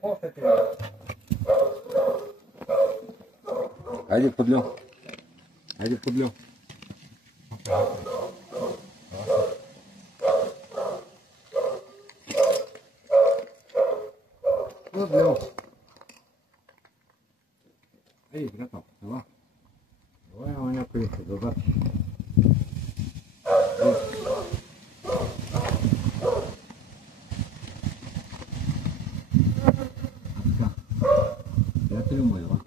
После ти. Хайде, подлю. Хайде, подлю. Подлю. Ей, приятел, ела. Ела, някой добър. Приятелю му ела.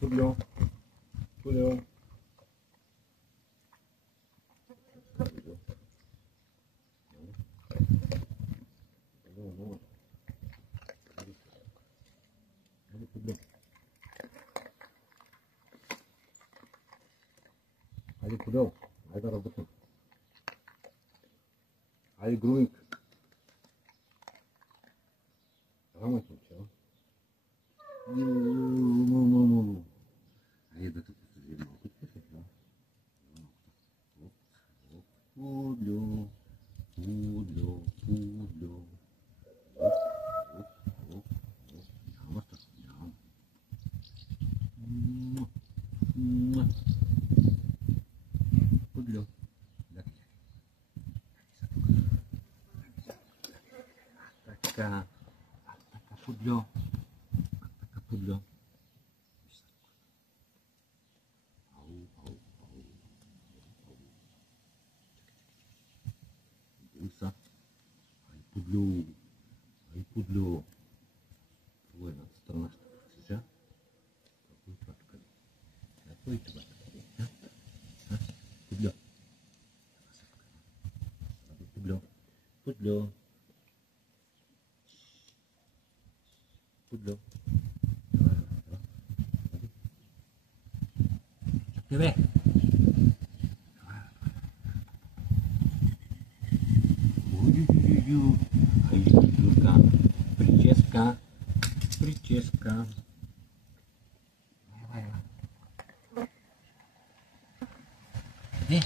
Подлю. Подлю. Хайде, подел. Хайде да работим. Хайде, груминг. Рама съм чела. Хайде да те посъжи малко. Подлю. Подлю. Подлю. Няма страх. Няма. Подлю. Така. Така, подлю. Така, подлю. Уса. Ай, подлю. Ай, подлю. Това е едната страна ще посижа. Това е това тук. Това е това тук. Подлю. Подлю. Подлю. Подлю. Чакай, бе. Ай, Юрка. Прическа. Прическа. Къде?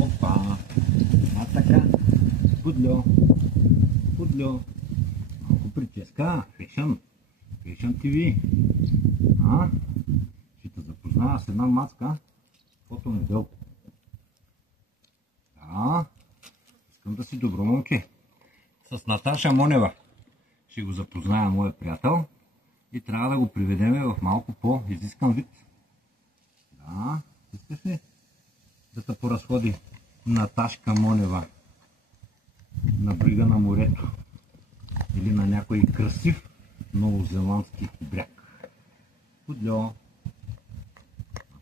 Опа. А така. Подлю. Подлю. Малко прическа. Фешън. Фешън ТВ. Ще те запознава с една маска. Фотомодел. Да. Искам да си добро момче. С Наташа Монева ще го запозная, моят приятел. И трябва да го приведем в малко по-изискан вид. Да. Искаш ли да те поразходи Наташка Монева на брига на морето? Или на някой красив новозеландски бряг? Подлю. А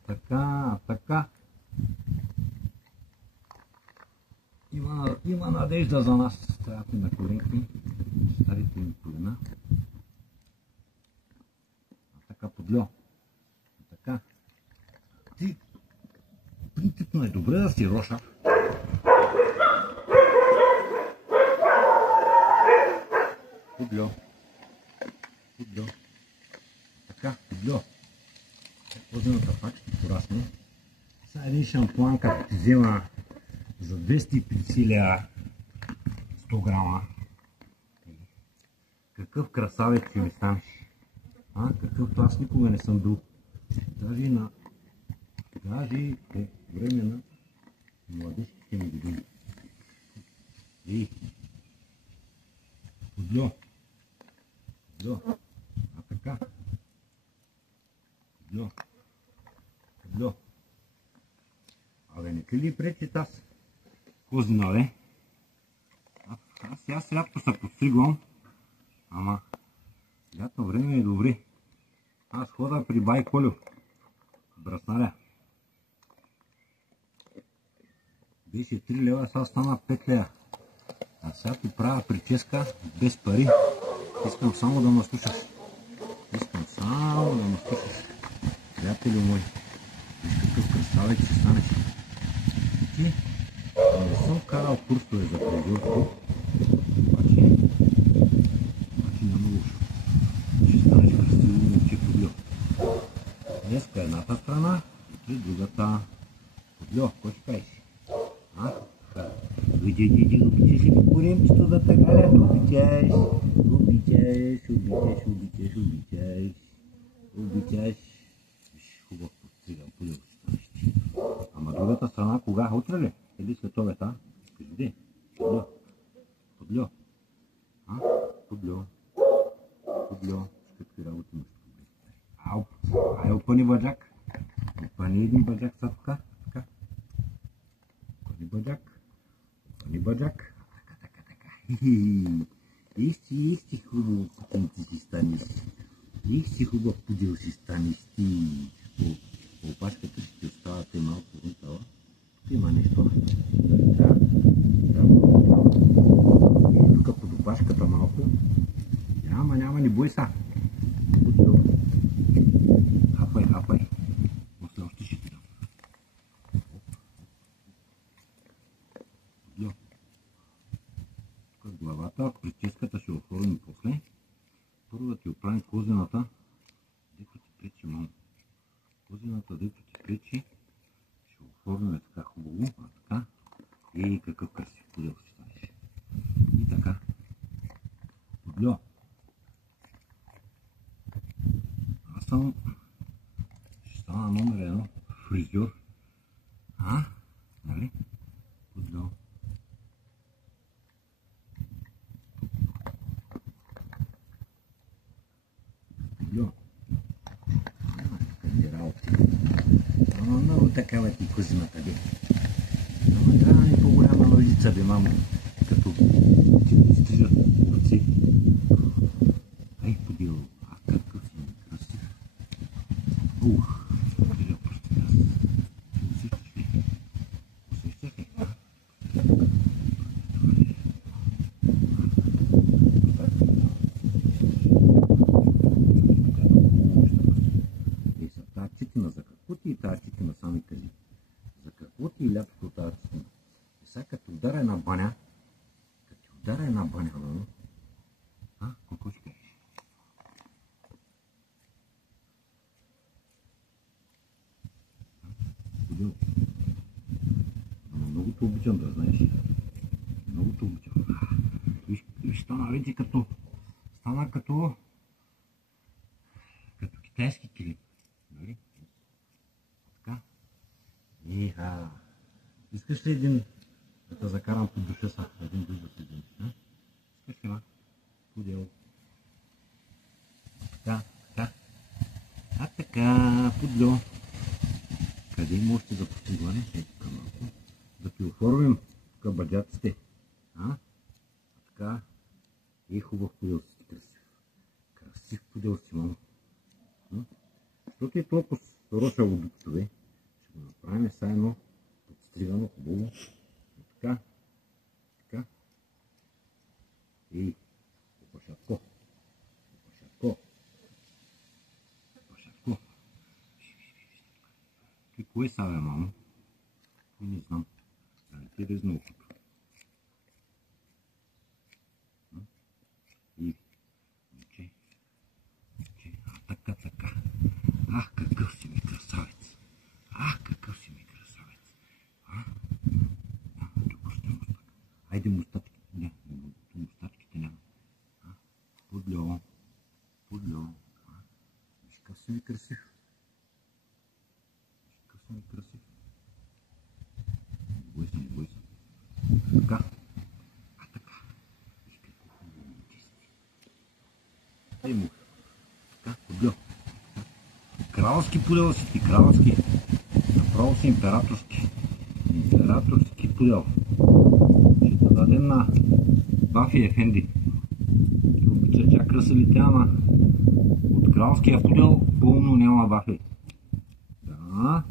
така, а така. Има надежда за нас. Трябва на коленки. Старите им колена. А така, подлю. А така. Ти принципно е добре да си роша. Подлю. Подлю. Така, подлю. Козената пак ще порасне. Сега един шампуан, като ти взема за 250 лева 100 грама. Какъв красавец ще ми станеш. Какъвто аз никога не съм бил. Даже по време на младежките ми години. Ей! Подлю. Подлю. А така. Подлю. Подлю. Абе, не ти ли пречи аз? Козина, бе? Аз лято се подстригвам. Ама, лятно време е добре. Аз хода при бай Колю. Браснаря. Беше 3 лева, сега стана 5 лева. А сега ти правя прическа без пари. Искам само да ме слушаш. Искам само да ме слушаш. Приятели мои, виж какъв красавец ще станеш. Ти не съм карал курсове за фризьорство, обаче няма лошо. Ще станеш красиво момче Подльо. Днеска едната страна, утре другата. Подльо, кой ще кажеш? Иди, обичаш ли коремчето да те галя? Обичаш. Виж, хубав подстриган Подльо ще станеш ти. Ама другата страна кога? Утре ли? Или след обед, а? Кажи де. Подльо. Подльо. С какви работи имаш проблем? Ай, опъни баджак. Опъни един баджак са така. Опъни баджак. Така. Исти хубаво кукунци си станеш. Исти хубав пудел си станеш ти. По опашката ще ти оставате малко вънтала. Тук има нещо. Тук под опашката малко. Няма, не бой са. Хапай. После още ще ти дам. Тук главата, прическата ще оформим после. Първо да ти оправим козината, дето ти пречи малко. Козината, дето ти пречи, ще оформим така хубаво, така. И какъв красив Подел си станеш. И така. Подльо. Ще стана номер 1 фризьор. Нали? Подльо. Къде работи? Много такава ти козината бе. Ама трябва ми по-голяма ножица бе, мамо. Като ти стрижат руци. Ай, Подел. Какъв си красив. Подел просто красив. Усещаш ли? Тази читина за какво ти и тази читина сами кажи? За какво ти и лятото тази читина? И сега като удара една баня, какво ще кажеш? Подел. Ама много те обичам да знаеш. Много те обичам. Виж, стана вече като китайски килим. Нали? Така. Искаш ли един да те закарам под душа са? Един душ да седим. Искаш ли, ма? Подел. Така, Подльо. Къде можете да постигване? Ето малко. Да ти оформим тук баджаците. Така. И хубав Подел си красив. Красив Подел си, мамо. Защото е толкова рошаво дукто, бе. Ще го направим сайно подстригано хубаво. Така. И опашатко. Ти кое са, бе, мамо? Не знам. Да не ти резна ухото. И момче. Така. Какъв си ми красавец. Допусти мустак. Айде мустачките. Не, мустачките няма. Подльо. Виж какъв си ми красив. Не бой се. Така. Виж какво хубаво момче си. Ей му. Така, Подльо. Кралски Подел си ти, кралски. Направо си императорски. Императорски Подел. Ще те дадем на Бафи Ефенди. Ти обича чак красавите, ама от кралския Подел пълно няма Бафи. Да.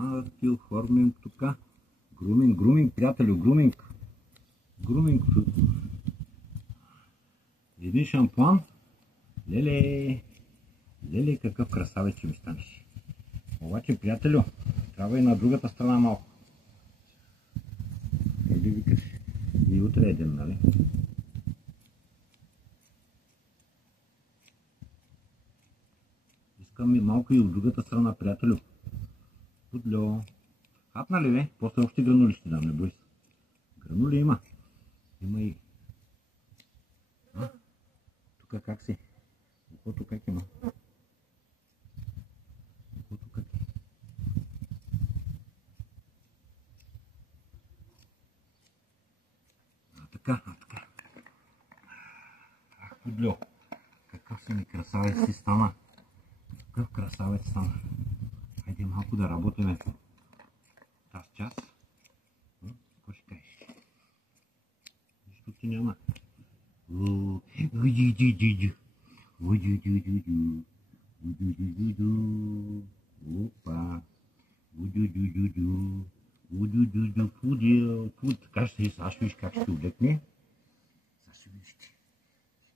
Да ти оформим тук Груминг, приятелю, груминг. Груминг. Един шампуан. Леле, какъв красавец ще ми станеш. Обаче, приятелю, трябва и на другата страна малко. Или викаш, и утре е ден, нали? Искам и малко и от другата страна, приятелю. Пудльо. Хапна ли, бе? После още гранули ще дам, не бой се. Гранули има. Има и... Тук как си? Ухото как има? Ухото как е? Така. Пудльо. Какъв си ми красавец си стана. Какъв красавец стана. Хайде малко да работиме тази час. Какво ще кажеш? Нищо ти няма. Опа. Така ще си, сега ще виж как ще облекне. Сега ще видиш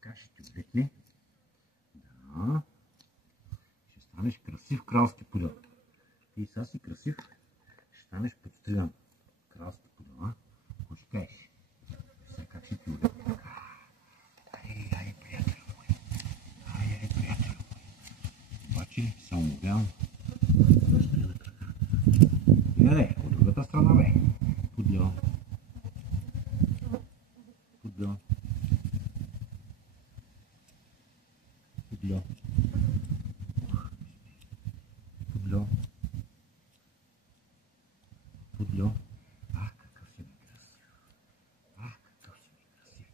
как ще ти облекне. Да. Ще станеш красив кралски пудел. Ти сега си красив, ще станеш подстриган кралски пудел, а? Какво ще кажеш? Сега как ще ти облекне? Ай, приятел мой. Ай, приятел мой. Обаче, само гледам. Гледай, от другата страна, бе. Пудльо. Пудльо. Пудльо. Пудльо. Пудльо. Ах, какъв си ми красив. Ах, какъв си ми красив.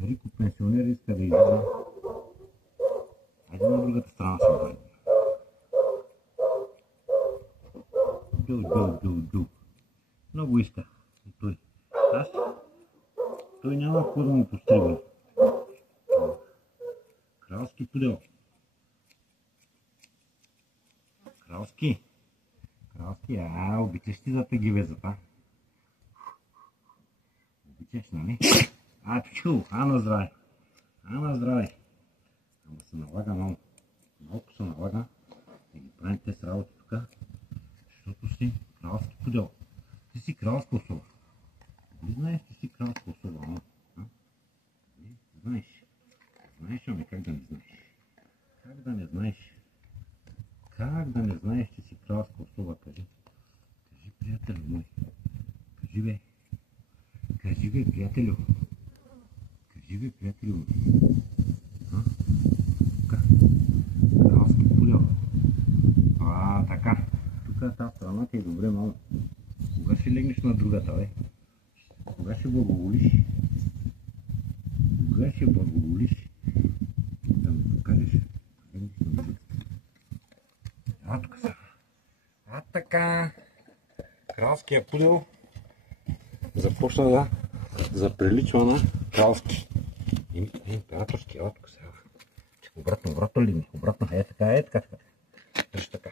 Рико пенсионер иска да излиза. Хайде на другата страна се обърне. Ду. Много иска и той. Той няма какво да му пострига. Кралски пудел. Кралски, обичаш ти да те ги везат, а? Обичаш, нали? На здраве. На здраве. Ама се налага малко. Малко се налага да ги правим те с работа тук, защото си кралски пудел. Ти си кралска особа. Дали знаеш, ти си кралска особа, а? Знаеш. Знаеш, ами как да не знаеш? Как да не знаеш? Как да не знаеш, че си кралска особа, кажи? Кажи, приятел мой. Кажи, бе. Кажи, бе, приятелю. Кажи, бе, приятелю. Така. Кралски пудел. Така. Тук тази страна ти е добре, мамо. Кога ще легнеш на другата, бе? Кога ще благоволиш? Кога ще благоволиш? Да ми покажеш. Тук са. Така. Кралския пудел започна да заприличва на кралски. Императорски. Тук сега. Обратно ли ми? Обратно. Така. Тръж така.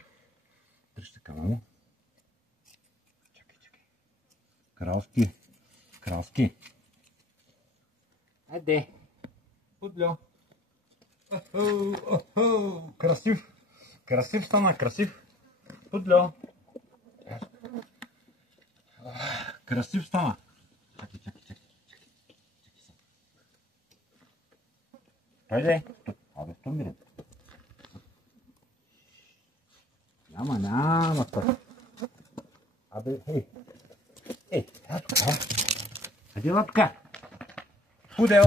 Мамо. Чакай. Кралски. Айде. Пудльо. Красив стана, красив. Пудльо. Красив стана. Чакай. Хайде. Абе, що мире? Няма път. Абе, ей, тук. Хайде тук. Пудел.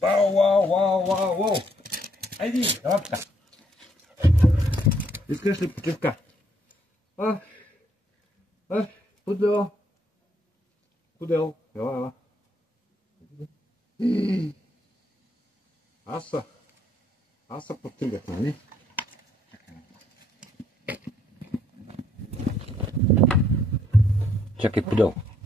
Вау. Айди, тук. Искаш ли почивка? Пудел. Ела. Аз се подтригах, нали? Чакай, пудел.